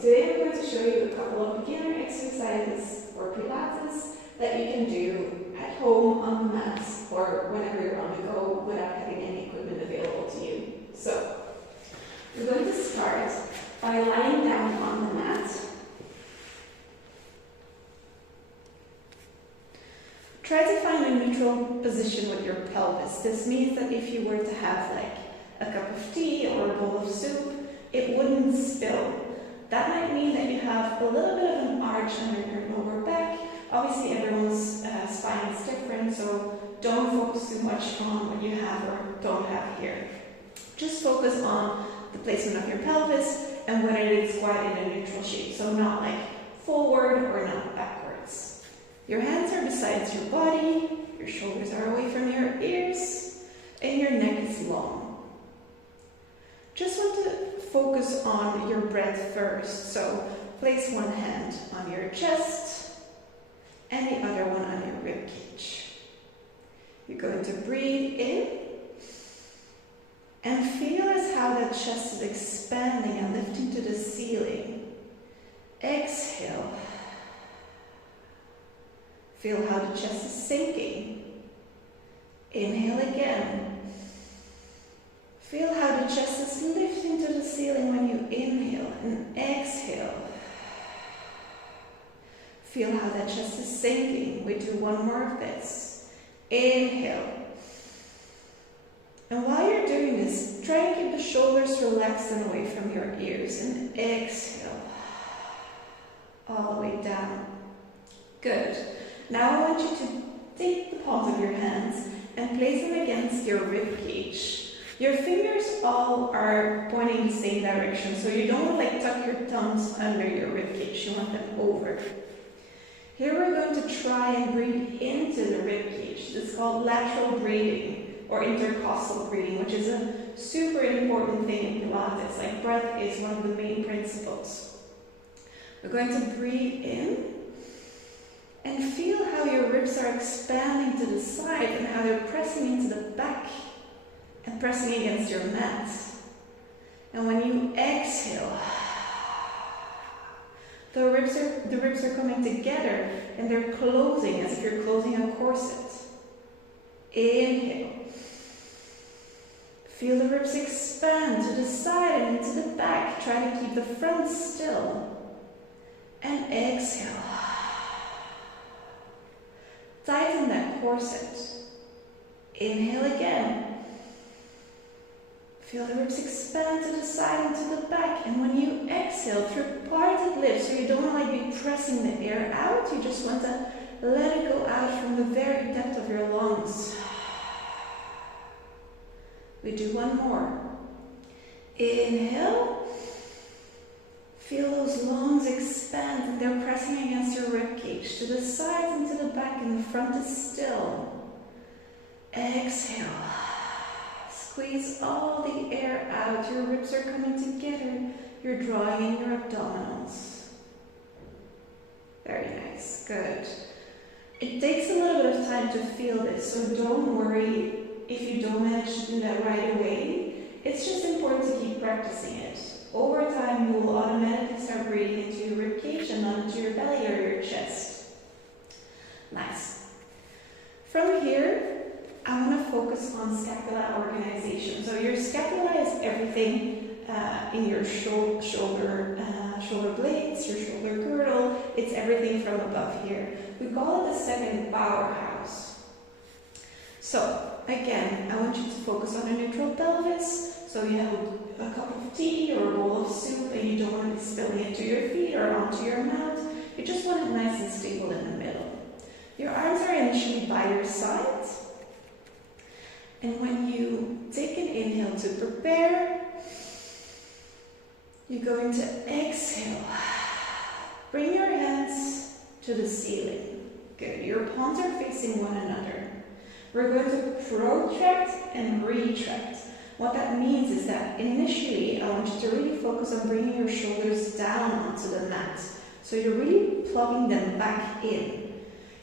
today I'm going to show you a couple of beginner exercises for Pilates that you can do at home on the mats or whenever you're on the go without having any equipment available to you. So, we're going to start by lying down on the mat. Try to find a neutral position with your pelvis. This means that if you were to have like a cup of tea or a bowl of soup, it wouldn't spill. That might mean that you have a little bit of an arch under your lower back. Obviously everyone's spine is different, so don't focus too much on what you have or don't have here. Just focus on the placement of your pelvis and whether it is quite in a neutral shape, so not like forward or not backwards. Your hands are beside your body, your shoulders are away from your ears, and your neck is long. Just want to focus on your breath first, so place one hand on your chest and the other one on your rib cage. You're going to breathe in and feel as how that chest is expanding and lifting to the ceiling. Exhale. Feel how the chest is sinking. Inhale again. Feel how the chest is lifting to the ceiling when you inhale and exhale. Feel how that chest is sinking. We do one more of this. Inhale. And while you're doing this, try and keep the shoulders relaxed and away from your ears. And exhale. All the way down. Good. Now I want you to take the palms of your hands and place them against your rib cage. Your fingers all are pointing in the same direction, so you don't like tuck your thumbs under your rib cage, you want them over. Here we're going to try and breathe into the rib cage. This is called lateral breathing or intercostal breathing, which is a super important thing in Pilates. Like breath is one of the main principles. We're going to breathe in and feel how your ribs are expanding to the side and how they're pressing into the back and pressing against your mat. And when you exhale, the ribs are coming together and they're closing as if you're closing a corset. Inhale. Feel the ribs expand to the side and into the back. Try to keep the front still. And exhale. Tighten that corset. Inhale again. Feel the ribs expand to the side and to the back. And when you exhale through parted lips, so you don't want to be pressing the air out, you just want to let it go out from the very depth of your lungs. We do one more. Inhale. Feel those lungs expand and they're pressing against your rib cage to the sides and to the back, and the front is still. Exhale. Squeeze all the air out. Your ribs are coming together. You're drawing in your abdominals. Very nice. Good. It takes a little bit of time to feel this, so don't worry if you don't manage to do that right away. It's just important to keep practicing it. Over time, you will automatically start breathing into your rib cage and not into your belly or your chest. Nice. From here, I want to focus on scapula organization. So your scapula is everything in your shoulder blades, your shoulder girdle. It's everything from above here. We call it the second powerhouse. So again, I want you to focus on a neutral pelvis. So you have a cup of tea or a bowl of soup and you don't want to be spilling it to your feet or onto your mat. You just want it nice and stable in the middle. Your arms are initially by your sides. And when you take an inhale to prepare, you're going to exhale. Bring your hands to the ceiling. Good. Your palms are facing one another. We're going to protract and retract. What that means is that initially, I want you to really focus on bringing your shoulders down onto the mat. So you're really plugging them back in.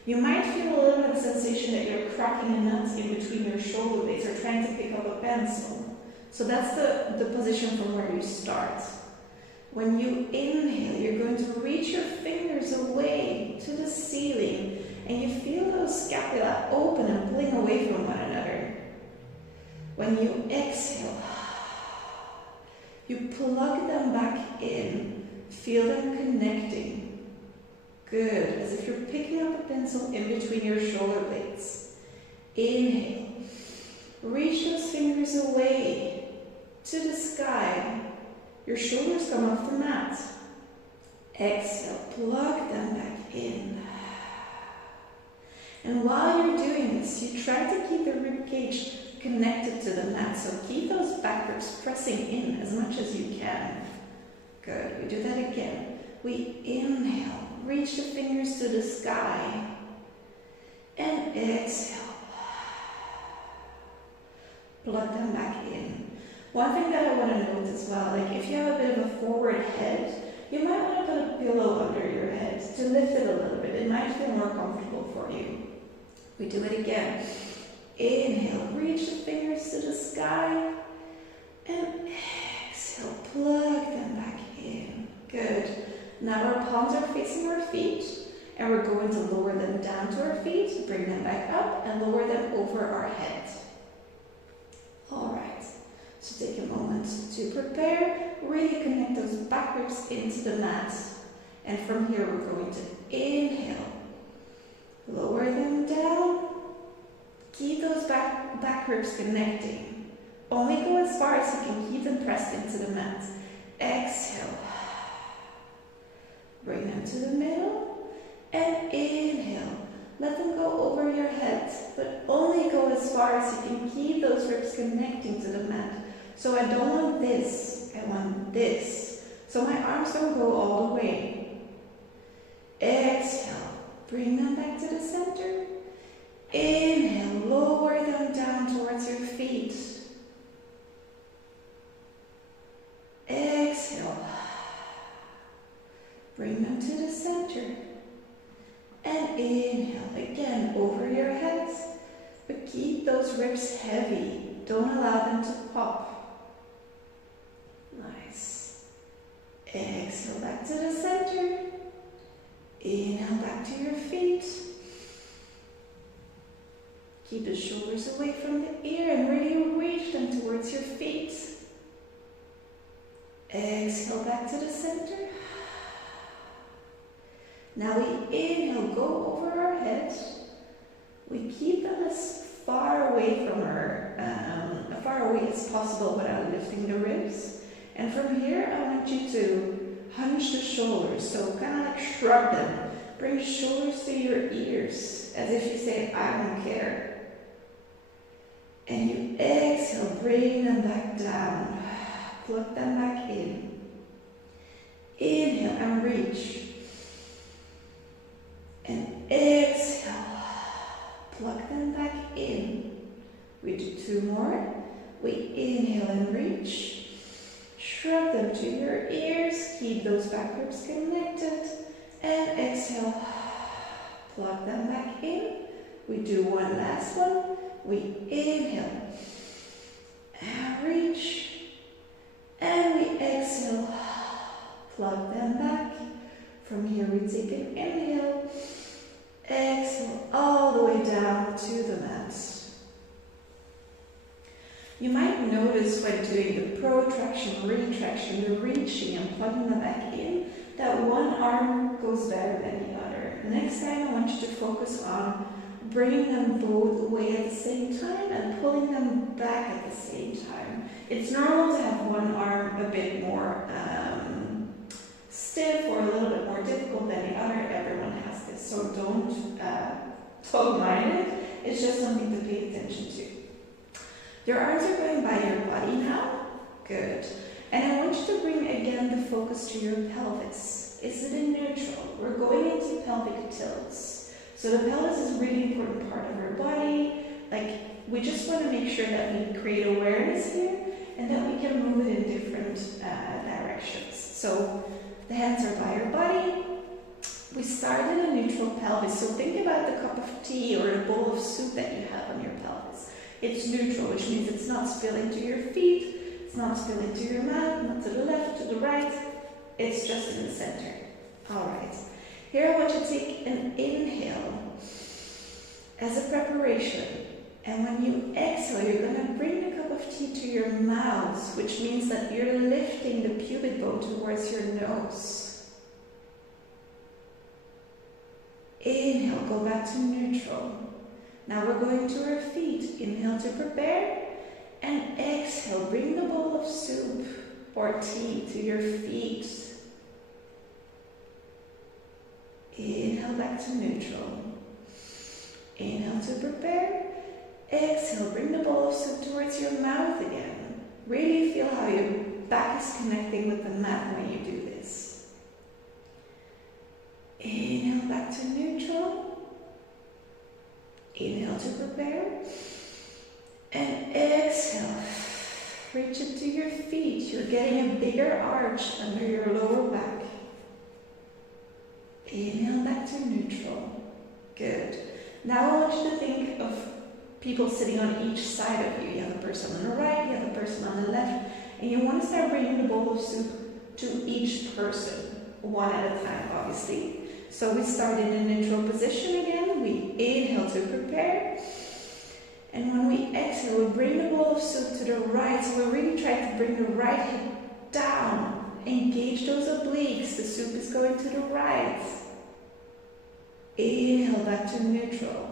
You might feel a little bit of a sensation that you're cracking a nut in between your shoulder blades or trying to pick up a pencil. So that's the position from where you start. When you inhale, you're going to reach your fingers away to the ceiling, and you feel those scapula open and pulling away from one another. When you exhale, you plug them back in. Feel them connecting. Good, as if you're picking up a pencil in between your shoulder blades. Inhale. Reach those fingers away to the sky. Your shoulders come off the mat. Exhale, plug them back in. And while you're doing this, you try to keep the rib cage connected to the mat. So keep those back ribs pressing in as much as you can. Good, we do that again. We inhale, reach the fingers to the sky. And exhale. Plug them back in. One thing that I want to note as well, like if you have a bit of a forward head, you might want to put a pillow under your head to lift it a little bit. It might feel more comfortable for you. We do it again. Inhale, reach the fingers to the sky. And exhale, plug them back in. Good. Now our palms are facing our feet, and we're going to lower them down to our feet, bring them back up, and lower them over our head. Alright, so take a moment to prepare, really connect those back ribs into the mat. And from here we're going to inhale, lower them down, keep those back ribs connecting. Only go as far as you can keep them pressed into the mat. Exhale, bring them to the middle, and inhale. Let them go over your head, but only go as far as you can keep those ribs connecting to the mat. So I don't want this, I want this. So my arms don't go all the way. Exhale, bring them back to the center. Inhale, lower them down towards your feet. Exhale, bring them to the center. And inhale again over your head, but keep those ribs heavy. Don't allow them to pop. Nice. Exhale back to the center. Inhale back to your feet. Keep the shoulders away from the ear and really reach them towards your feet. Exhale back to the center. Now we inhale, go over our head. We keep them as far away from far away as possible without lifting the ribs. And from here, I want you to hunch the shoulders. So kind of like shrug them. Bring the shoulders to your ears, as if you say, I don't care. And you exhale, bring them back down. Plug them back in. Inhale and reach. And exhale, plug them back in. We do two more. We inhale and reach. Shrug them to your ears. Keep those back ribs connected. And exhale, plug them back in. We do one last one. We inhale and reach. And we exhale, plug them back. From here we take an inhale, exhale all the way down to the mat. You might notice when doing the protraction, retraction, the reaching and plugging them back in, that one arm goes better than the other. Next time I want you to focus on bringing them both away at the same time and pulling them back at the same time. It's normal to have one arm a bit more stiff or a little bit more difficult than the other. Everyone has this, so don't mind it. It's just something to pay attention to. Your arms are going by your body now. Good. And I want you to bring again the focus to your pelvis. Is it in neutral? We're going into pelvic tilts. So the pelvis is a really important part of our body. Like, we just want to make sure that we create awareness here and that we can move it in different directions. So the hands are by your body. We start in a neutral pelvis. So think about the cup of tea or the bowl of soup that you have on your pelvis. It's neutral, which means it's not spilling to your feet, it's not spilling to your mat, not to the left, to the right. it's just in the center. Alright, here I want you to take an inhale as a preparation. And when you exhale, you're going to bring the cup of tea to your mouth, which means that you're lifting the pubic bone towards your nose. Inhale, go back to neutral. Now we're going to our feet. Inhale to prepare. And exhale, bring the bowl of soup or tea to your feet. Inhale back to neutral. Inhale to prepare. Exhale, bring the bowl of soup towards your mouth again. Really feel how your back is connecting with the mat when you do this. Inhale back to neutral. Inhale to prepare. And exhale, reach it to your feet. You're getting a bigger arch under your lower back. Inhale back to neutral. Good. Now I want you to think of people sitting on each side of you. You have a person on the right, you have a person on the left, and you want to start bringing the bowl of soup to each person, one at a time, obviously. So we start in a neutral position again. We inhale to prepare. And when we exhale, we bring the bowl of soup to the right. So we're really trying to bring the right hip down. Engage those obliques. The soup is going to the right. Inhale back to neutral.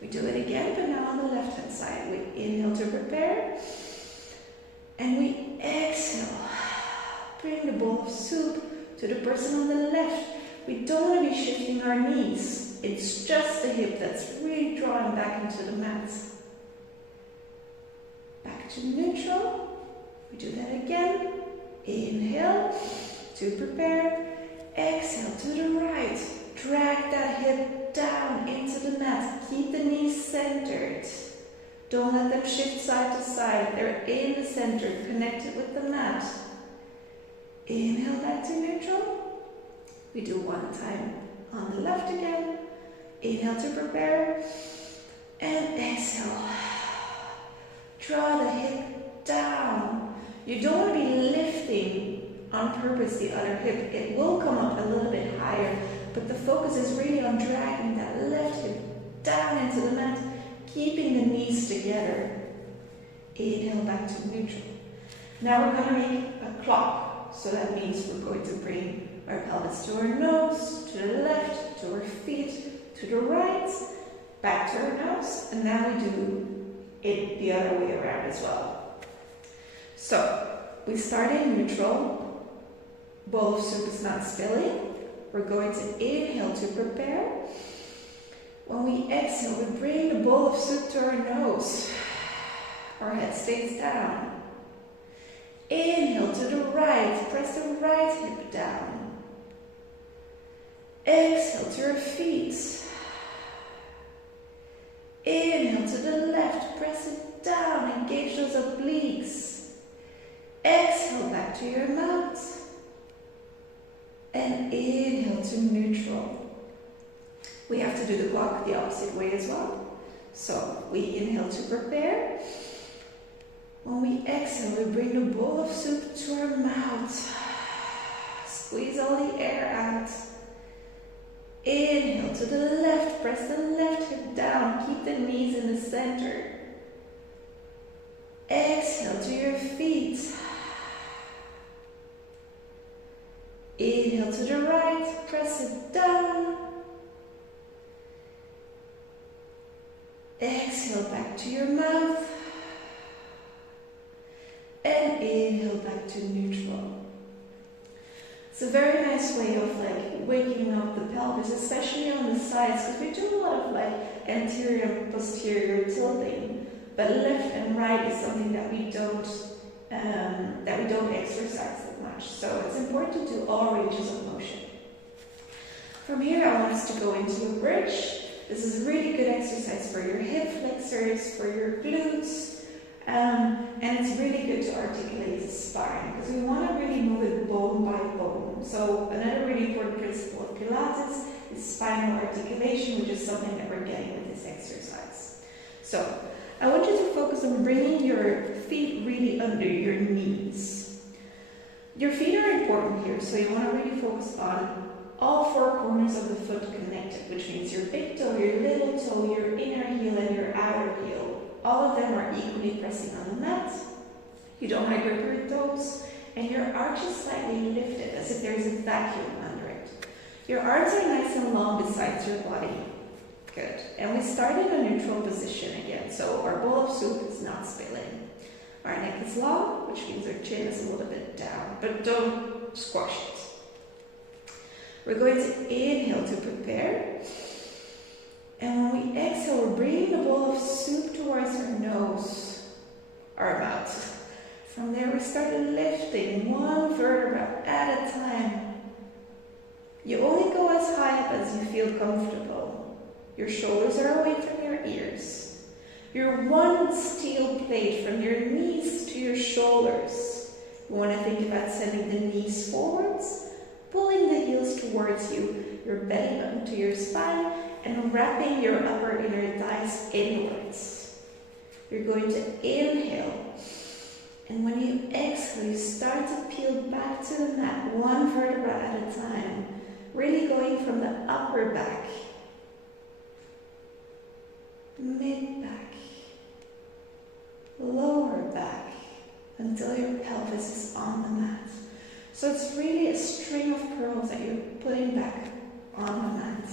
We do it again, but now on the left hand side. We inhale to prepare. And we exhale. Bring the bowl of soup to the person on the left. We don't want to be shifting our knees. It's just the hip that's really drawing back into the mat. Back to neutral. We do that again. Inhale to prepare. Exhale to the right. Drag that hip down into the mat. Keep the knees centered. Don't let them shift side to side. They're in the center, connected with the mat. Inhale back to neutral. We do one time on the left again. Inhale to prepare. And exhale. Draw the hip down. You don't want to be lifting on purpose the other hip. It will come up a little bit higher, but the focus is really on dragging that left hip down into the mat, keeping the knees together. Inhale back to neutral. Now we're going to make a clock. So that means we're going to bring our pelvis to our nose, to the left, to our feet, to the right, back to our nose, and now we do it the other way around as well. So we start in neutral. Bowl of soup is not spilling. We're going to inhale to prepare. When we exhale, we bring the bowl of soup to our nose. Our head stays down. Inhale to the right. Press the right hip down. Exhale to your feet. Inhale to the left. Press it down. Engage those obliques. Exhale back to your mouth. And inhale to neutral. We have to do the clock the opposite way as well. So we inhale to prepare. When we exhale, we bring the bowl of soup to our mouth. Squeeze all the air out. Inhale to the left. Press the left hip down. Keep the knees in the center. Exhale to your feet. Inhale to the right. Press it down. Exhale back to your mouth. And inhale back to neutral. It's a very nice way of waking up the pelvis, especially on the sides, because we do a lot of anterior and posterior tilting, but left and right is something that we don't exercise that much. So it's important to do all ranges of motion. From here, I want us to go into a bridge. This is a really good exercise for your hip flexors, for your glutes. And it's really good to articulate the spine because we want to really move it bone by bone. So another really important principle of Pilates is spinal articulation, which is something that we're getting with this exercise. So I want you to focus on bringing your feet really under your knees. Your feet are important here, So you want to really focus on all four corners of the foot connected, which means your big toe, your little toe, your inner heel, and your outer heel. All of them are equally pressing on the mat. You don't want to grip your toes, and your arch is slightly lifted, as if there's a vacuum under it. Your arms are nice and long besides your body. Good. And we start in a neutral position again, so our bowl of soup is not spilling. Our neck is long, which means our chin is a little bit down, but don't squash it. We're going to inhale to prepare. And when we exhale, we're bringing the bowl of soup towards our nose, our mouth. From there, we start lifting one vertebra at a time. You only go as high up as you feel comfortable. Your shoulders are away from your ears. You're one steel plate from your knees to your shoulders. You want to think about sending the knees forwards, pulling the heels towards you, your belly button to your spine, and wrapping your upper inner thighs inwards. You're going to inhale, and when you exhale, you start to peel back to the mat, one vertebra at a time, really going from the upper back, mid back, lower back, until your pelvis is on the mat. So it's really a string of pearls that you're putting back on the mat.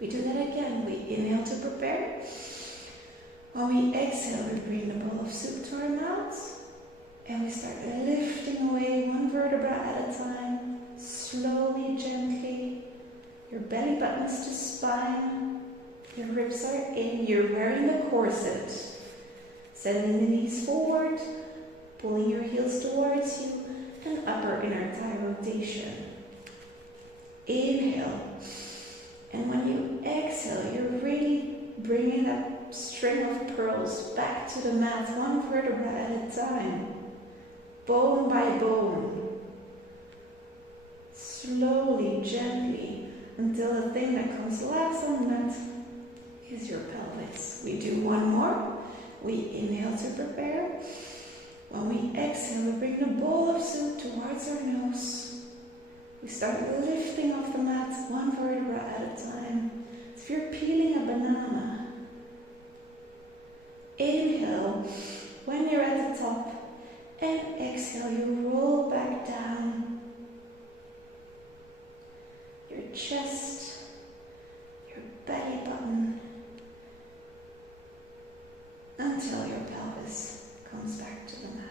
We do that again. We inhale to prepare. When we exhale, we bring the bowl of soup to our mouth, and we start lifting away one vertebra at a time, slowly, gently. Your belly buttons to spine. Your ribs are in. You're wearing the corset. Sending the knees forward, pulling your heels towards you, and upper inner thigh rotation. Inhale. And when you exhale, you're really bringing that string of pearls back to the mat, one vertebra at a time, bone by bone, slowly, gently, until the thing that comes last on the mat is your pelvis. We do one more. We inhale to prepare. When we exhale, we bring the bowl of soup towards our nose. We start lifting off the mat, one vertebra at a time. As if you're peeling a banana. Inhale when you're at the top, and exhale, you roll back down. Your chest, your belly button, until your pelvis comes back to the mat.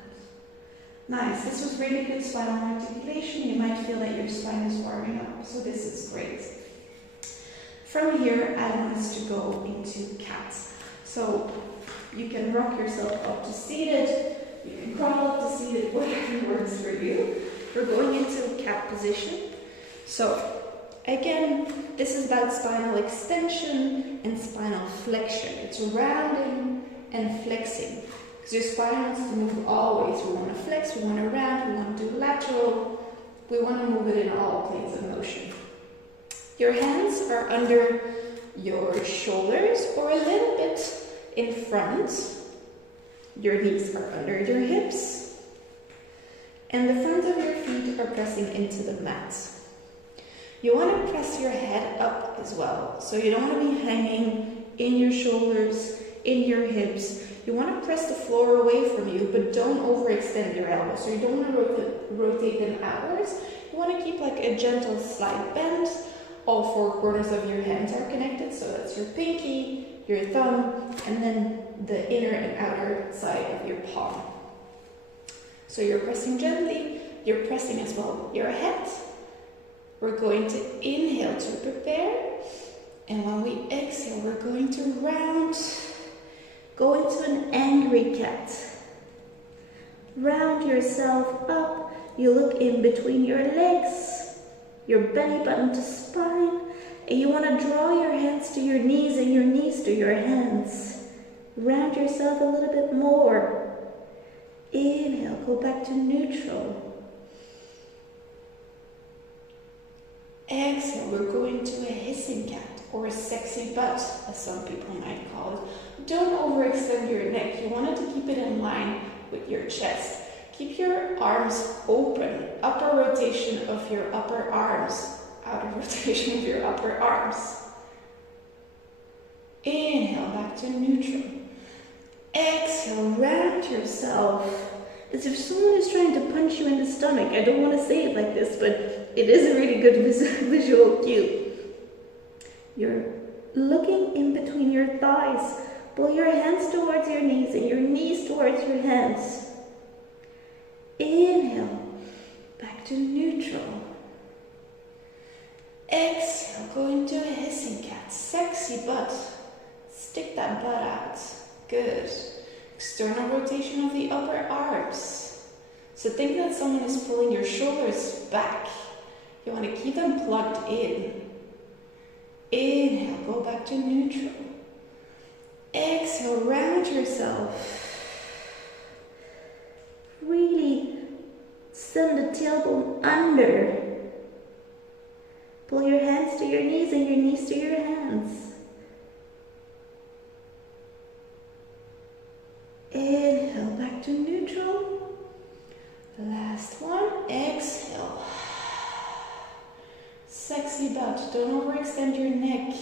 Nice, this was really good spinal articulation. You might feel that your spine is warming up, so this is great. From here, I want us to go into cat. So you can rock yourself up to seated, you can crawl up to seated, whatever works for you. We're going into cat position. So again, this is about spinal extension and spinal flexion. It's rounding and flexing. Because your spine wants to move always. We want to flex, we want to round, we want to do lateral. We want to move it in all planes of motion. Your hands are under your shoulders or a little bit in front. Your knees are under your hips. And the front of your feet are pressing into the mat. You want to press your head up as well. So you don't want to be hanging in your shoulders, in your hips. You want to press the floor away from you, but don't overextend your elbows. So you don't want to rotate them outwards. You want to keep like a gentle slight bend. All four corners of your hands are connected. So that's your pinky, your thumb, and then the inner and outer side of your palm. So you're pressing gently. You're pressing as well your head. We're going to inhale to prepare. And when we exhale, we're going to round. Go into an angry cat. Round yourself up. You look in between your legs, your belly button to spine, and you want to draw your hands to your knees and your knees to your hands. Round yourself a little bit more. Inhale, go back to neutral. Exhale, we're going to a hissing cat, or a sexy butt, as some people might call it. Don't overextend your neck. You want to keep it in line with your chest. Keep your arms open. Upper rotation of your upper arms. Outer rotation of your upper arms. Inhale, back to neutral. Exhale, round yourself. As if someone is trying to punch you in the stomach. I don't want to say it like this, but it is a really good visual cue. You're looking in between your thighs. Pull your hands towards your knees and your knees towards your hands. Inhale, back to neutral. Exhale, go into a hissing cat. Sexy butt. Stick that butt out. Good. External rotation of the upper arms. So think that someone is pulling your shoulders back. You want to keep them plugged in. Inhale, go back to neutral. Exhale, round yourself. Really send the tailbone under. Pull your hands to your knees and your knees to your hands. Inhale, back to neutral. Last one, exhale. Sexy butt, don't overextend your neck.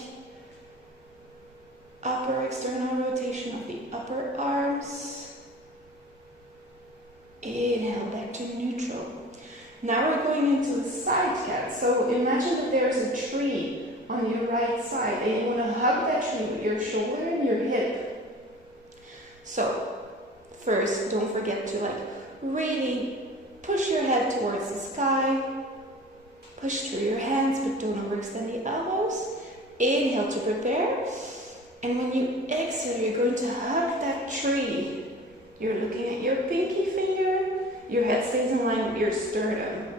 Upper external rotation of the upper arms. Inhale, back to neutral. Now we're going into the side cat. So imagine that there's a tree on your right side and you want to hug that tree with your shoulder and your hip. So first, don't forget to really push your head towards the sky. Push through your hands, but don't overextend the elbows. Inhale to prepare. And when you exhale, you're going to hug that tree. You're looking at your pinky finger. Your head stays in line with your sternum.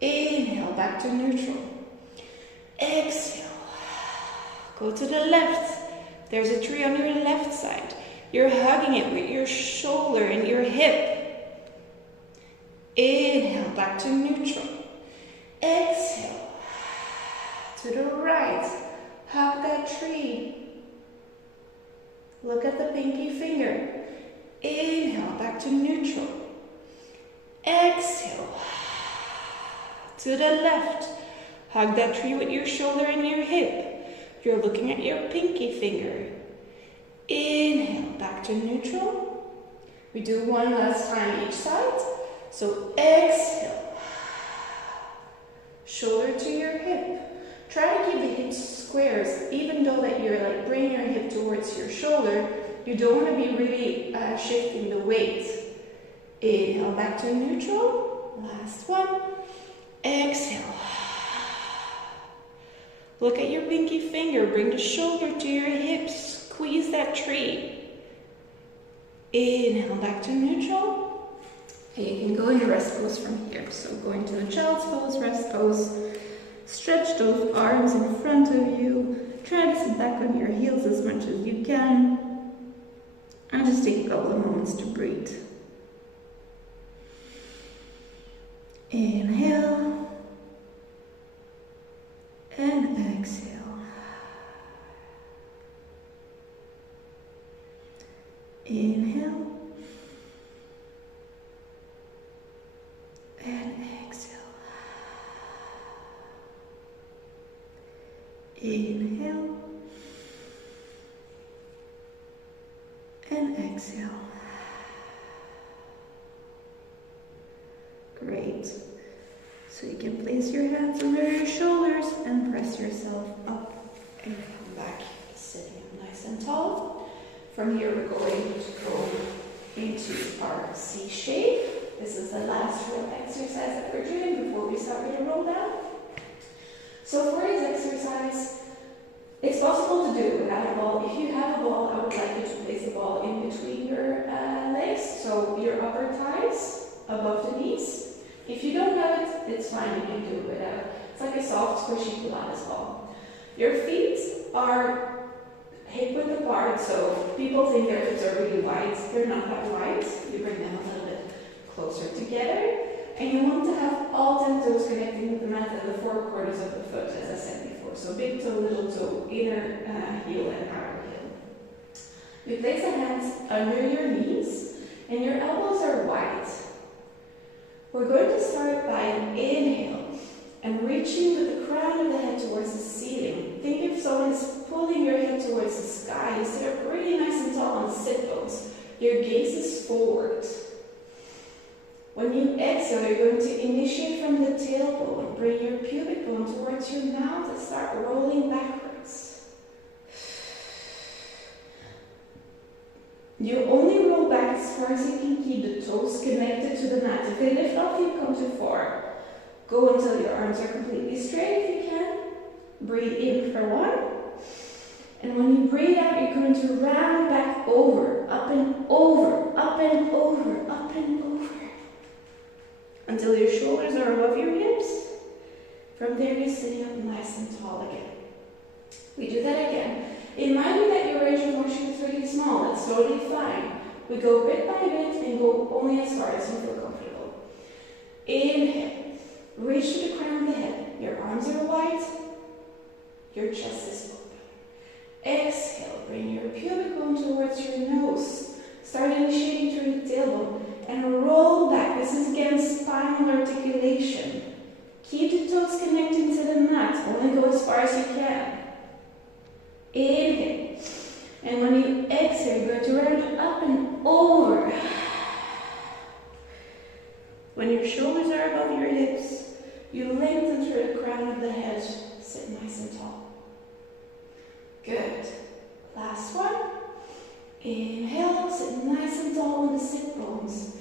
Inhale, back to neutral. Exhale. Go to the left. There's a tree on your left side. You're hugging it with your shoulder and your hip. Inhale, back to neutral. Exhale. To the right. Hug that tree. Look at the pinky finger. Inhale, back to neutral. Exhale. To the left. Hug that tree with your shoulder and your hip. You're looking at your pinky finger. Inhale, back to neutral. We do one last time each side. So exhale. Shoulder to your hip. Try to keep the hips squares, even though that you're bringing your hip towards your shoulder. You don't want to be really shifting the weight. Inhale, back to neutral. Last one. Exhale. Look at your pinky finger. Bring the shoulder to your hips. Squeeze that tree. Inhale, back to neutral. And you can go into rest pose from here. So go into the child's pose, rest pose. Stretch those arms in front of you. Try to sit back on your heels as much as you can. And just take a couple of moments to breathe. Inhale. And exhale. Inhale. And exhale. Inhale. And exhale. Great. So you can place your hands under your shoulders and press yourself up and come back, sitting up nice and tall. From here we're going to go into our C shape. This is the last real exercise that we're doing before we start with a roll down. So for this exercise, it's possible to do it without a ball. If you have a ball, I would like you to place the ball in between your legs, so your upper thighs above the knees. If you don't have it, it's fine, you can do it without. It's like a soft, squishy Pilates ball. Your feet are hip-width apart, so people think their hips are really wide. They're not that wide. You bring them a little bit closer together. And you want to have all 10 toes connecting with the mat at the 4 corners of the foot, as I said before. So big toe, little toe, inner heel and outer heel. You place the hands under your knees, and your elbows are wide. We're going to start by an inhale and reaching with the crown of the head towards the ceiling. Think if someone is pulling your head towards the sky. You sit up really nice and tall on the sit bones. Your gaze is forward. When you exhale, you're going to initiate from the tailbone. Bring your pubic bone towards your mouth and start rolling backwards. You only roll back as far as you can keep the toes connected to the mat. If they lift off, you come too far. Go until your arms are completely straight if you can. Breathe in for 1. And when you breathe out, you're going to round back over, up and over, up and over, up and over. Until your shoulders are above your hips. From there, you're sitting up nice and tall again. We do that again. It might be that your range of motion is really small. That's totally fine. We go bit by bit and go only as far as you feel comfortable. Inhale. Reach to the crown of the head. Your arms are wide. Your chest is open. Exhale. Bring your pubic bone towards your nose. Start initiating through the tailbone and roll back. This is again spinal articulation. Keep the toes connected to the mat. Only go as far as you can. Inhale. And when you exhale, you're going to round up and over. When your shoulders are above your hips, you lengthen through the crown of the head. Sit nice and tall. Good. Last one. Inhale, sit nice and tall on the sit bones.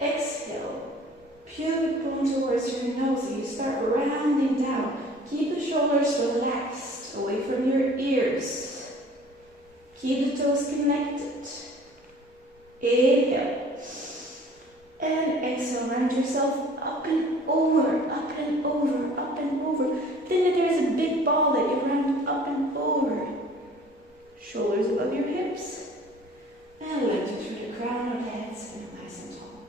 Exhale. Pubic bone towards your nose. You start rounding down. Keep the shoulders relaxed, away from your ears. Keep the toes connected. Inhale. And exhale, round yourself up and over, up and over, up and over. Think that there's a big ball that you round up and over. Shoulders above your hips. And lengthen through the crown of the head, sitting nice and tall.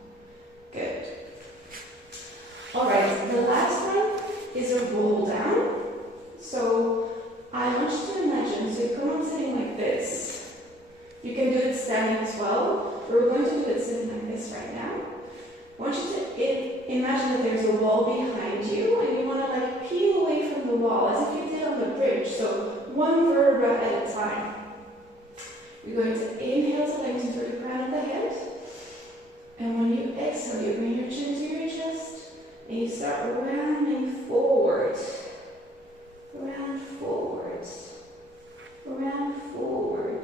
Good. Alright, the last one is a roll down. So I want you to imagine, so you come on sitting like this. You can do it standing as well, but we're going to do it sitting like this right now. I want you to imagine that there's a wall behind you and you want to like peel away from the wall as if you did on the bridge. So one vertebra at a time. You're going to inhale to lengthen through the crown of the head. And when you exhale, you bring your chin to your chest and you start rounding forward. Round forward. Round forward.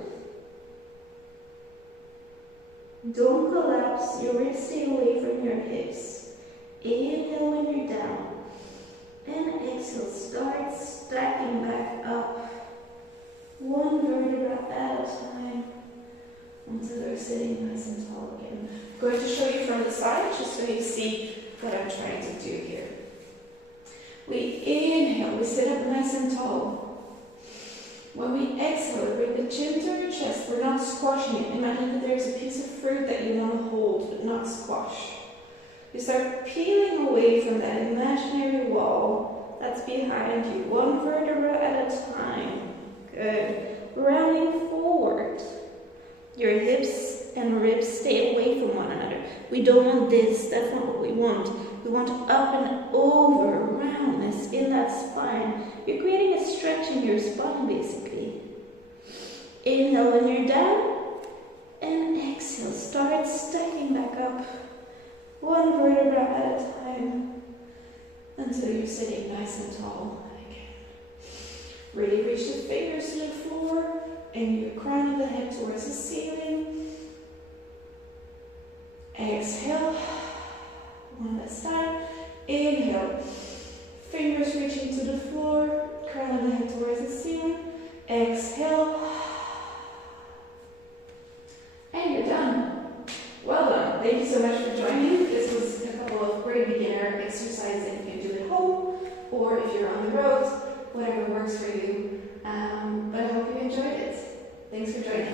Don't collapse, your ribs stay away from your hips. Inhale when you're down. And exhale, start stacking back up. One vertebra at a time. Until they're sitting nice and tall again. I'm going to show you from the side, just so you see what I'm trying to do here. We inhale, we sit up nice and tall. When we exhale, we bring the chin to your chest. We're not squashing it. Imagine that there's a piece of fruit that you want to hold, but not squash. You start peeling away from that imaginary wall that's behind you, one vertebra at a time. Good. Rounding forward. Your hips and ribs stay away from one another. We don't want this. That's not what we want. We want up and over, roundness in that spine. You're creating a stretch in your spine, basically. Inhale when you're down, and exhale. Start stacking back up, one vertebra at a time, until you're sitting nice and tall again. Really reach the fingers to the floor, and your crown of the head towards the ceiling. Exhale. One last time. Inhale. Fingers reaching to the floor. Crown of the head towards the ceiling. Exhale. And you're done. Well done. Thank you so much for joining. This was a couple of great beginner exercises that you can do at home, or if you're on the road, whatever works for you. But I hope you enjoyed it. Thanks for joining.